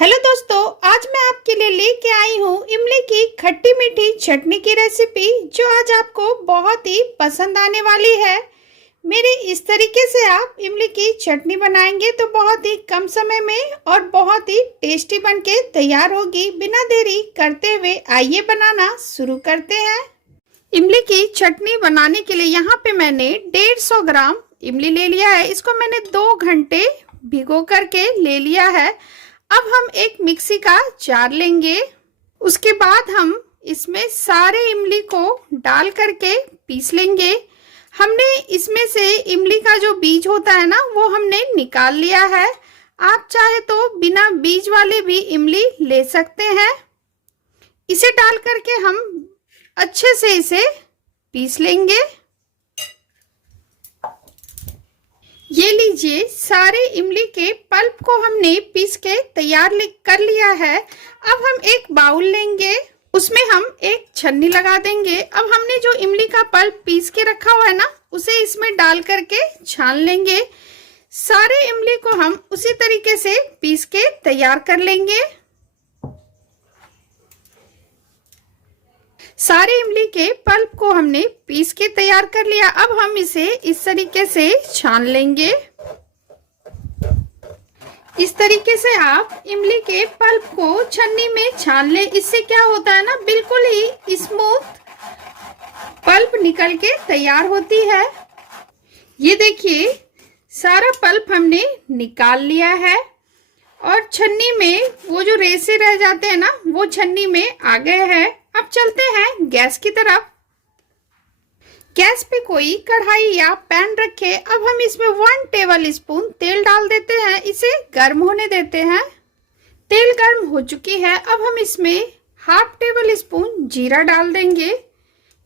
Hello दोस्तों, आज मैं आपके लिए लेके आई हूँ इमली की खट्टी मीठी चटनी की रेसिपी, जो आज आपको बहुत ही पसंद आने वाली है। मेरे इस तरीके से आप इमली की चटनी बनाएंगे तो बहुत ही कम समय में और बहुत ही टेस्टी बनके तैयार होगी। बिना देरी करते हुए आइए बनाना शुरू करते हैं। इमली की चटनी बनाने के लिए यहाँ पे मैंने 150 ग्राम इमली ले लिया है। इसको मैंने 2 घंटे भिगो करके ले लिया है। अब हम एक मिक्सी का जार लेंगे। उसके बाद हम इसमें सारे इमली को डाल करके पीस लेंगे। हमने इसमें से इमली का जो बीज होता है ना, वो हमने निकाल लिया है। आप चाहे तो बिना बीज वाले भी इमली ले सकते हैं। इसे डाल करके हम अच्छे से इसे पीस लेंगे। ये लीजिए, सारे इमली के पल्प को हमने पीस के तैयार कर लिया है। अब हम एक बाउल लेंगे, उसमें हम एक छन्नी लगा देंगे। अब हमने जो इमली का पल्प पीस के रखा हुआ है ना, उसे इसमें डाल करके छान लेंगे। सारे इमली को हम उसी तरीके से पीस के तैयार कर लेंगे। सारे इमली के पल्प को हमने पीस के तैयार कर लिया। अब हम इसे इस तरीके से छान लेंगे। इस तरीके से आप इमली के पल्प को छन्नी में छान लें। इससे क्या होता है ना, बिल्कुल ही स्मूथ पल्प निकल के तैयार होती है। ये देखिए, सारा पल्प हमने निकाल लिया है और छन्नी में वो जो रेसे रह जाते हैं ना, वो छन्नी में आ गए हैं। अब चलते हैं गैस की तरफ। गैस पे कोई कढ़ाई या पैन रखे। अब हम इसमें 1 टेबल स्पून तेल डाल देते हैं। इसे गर्म होने देते हैं। तेल गर्म हो चुकी है। अब हम इसमें 1/2 टेबल स्पून जीरा डाल देंगे।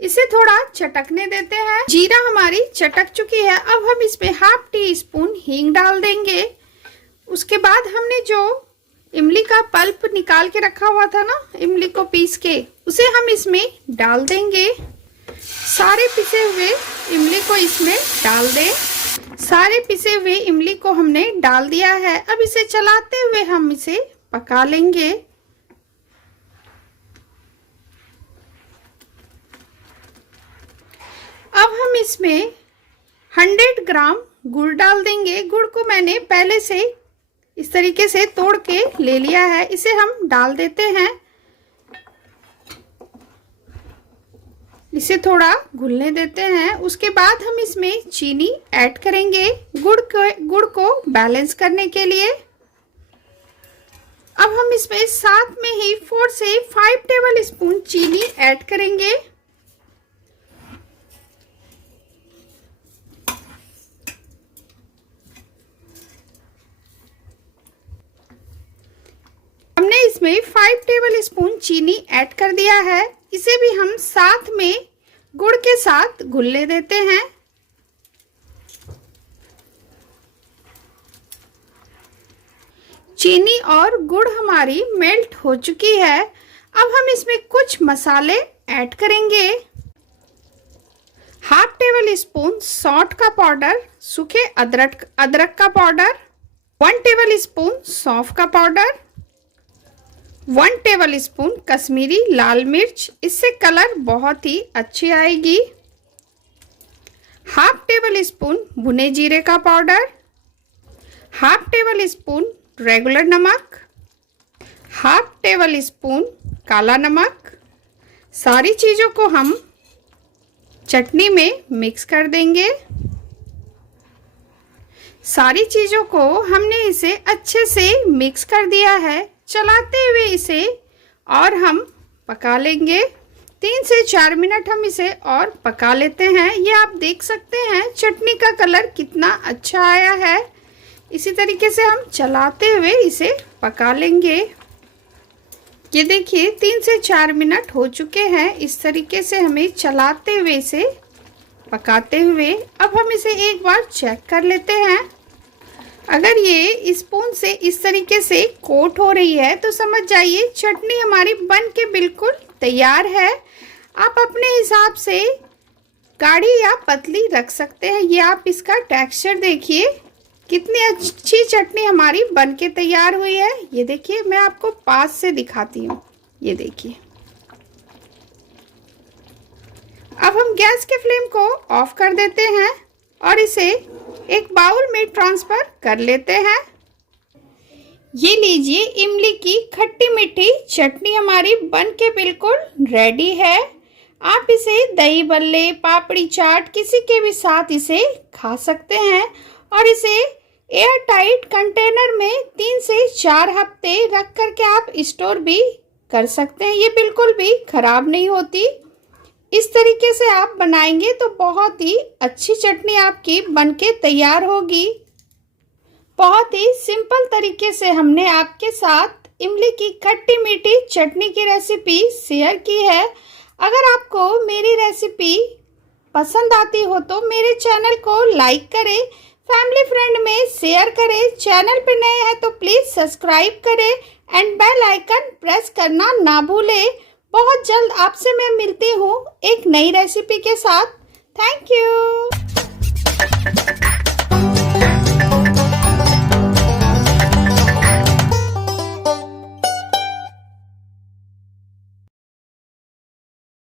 इसे थोड़ा चटकने देते हैं। जीरा हमारी चटक चुकी है। अब हम इसमें 1/2 टी स्पून हींग डाल देंगे। उसके बाद हमने जो इमली का पल्प निकाल के रखा हुआ था ना, इमली को पीस के, उसे हम इसमें डाल देंगे। सारे पिसे हुए इमली को इसमें डाल दें। सारे पिसे हुए इमली को हमने डाल दिया है। अब इसे चलाते हुए हम इसे पका लेंगे। अब हम इसमें 100 ग्राम गुड़ डाल देंगे। गुड़ को मैंने पहले से इस तरीके से तोड़ के ले लिया है। इसे हम डाल देते हैं। इसे थोड़ा घुलने देते हैं। उसके बाद हम इसमें चीनी ऐड करेंगे गुड़ को बैलेंस करने के लिए। अब हम इसमें साथ में ही 4 से 5 टेबल स्पून चीनी ऐड करेंगे। हमने इसमें 5 टेबल स्पून चीनी ऐड कर दिया है। इसे भी हम साथ में गुड़ के साथ घुलने देते हैं। चीनी और गुड़ हमारी मेल्ट हो चुकी है। अब हम इसमें कुछ मसाले ऐड करेंगे। 1/2 टेबल स्पून सौंठ का पाउडर, सूखे अदरक का पाउडर, 1 टेबल स्पून सौंफ का पाउडर, 1 टेबल स्पून कश्मीरी लाल मिर्च, इससे कलर बहुत ही अच्छी आएगी। 1/2 टेबल स्पून भुने जीरे का पाउडर, 1/2 टेबल स्पून रेगुलर नमक, 1/2 टेबल स्पून काला नमक। सारी चीज़ों को हम चटनी में मिक्स कर देंगे। सारी चीज़ों को हमने इसे अच्छे से मिक्स कर दिया है। चलाते हुए इसे और हम पका लेंगे। 3 से 4 मिनट हम इसे और पका लेते हैं। ये आप देख सकते हैं चटनी का कलर कितना अच्छा आया है। इसी तरीके से हम चलाते हुए इसे पका लेंगे। ये देखिए, 3 से 4 मिनट हो चुके हैं। इस तरीके से हमें चलाते हुए इसे पकाते हुए, अब हम इसे एक बार चेक कर लेते हैं। अगर ये स्पून से इस तरीके से कोट हो रही है तो समझ जाइए चटनी हमारी बन के बिल्कुल तैयार है। आप अपने हिसाब से गाढ़ी या पतली रख सकते हैं। ये आप इसका टेक्सचर देखिए, कितनी अच्छी चटनी हमारी बनके तैयार हुई है। ये देखिए, मैं आपको पास से दिखाती हूँ। ये देखिए। अब हम गैस के फ्लेम को ऑफ कर देते हैं और इसे एक बाउल में ट्रांसफर कर लेते हैं। ये लीजिए, इमली की खट्टी मीठी चटनी हमारी बनके बिल्कुल रेडी है। आप इसे दही बल्ले, पापड़ी चाट किसी के भी साथ इसे खा सकते हैं और इसे एयर टाइट कंटेनर में 3 से 4 हफ्ते रख करके आप स्टोर भी कर सकते हैं। ये बिल्कुल भी खराब नहीं होती। इस तरीके से आप बनाएंगे तो बहुत ही अच्छी चटनी आपकी बनके तैयार होगी। बहुत ही सिंपल तरीके से हमने आपके साथ इमली की खट्टी मीठी चटनी की रेसिपी शेयर की है। अगर आपको मेरी रेसिपी पसंद आती हो तो मेरे चैनल को लाइक करें, फैमिली फ्रेंड में शेयर करें। चैनल पे नए हैं तो प्लीज़ सब्सक्राइब करें एंड बेल आइकन प्रेस करना ना भूलें। बहुत जल्द आपसे मैं मिलती हूँ एक नई रेसिपी के साथ। Thank you.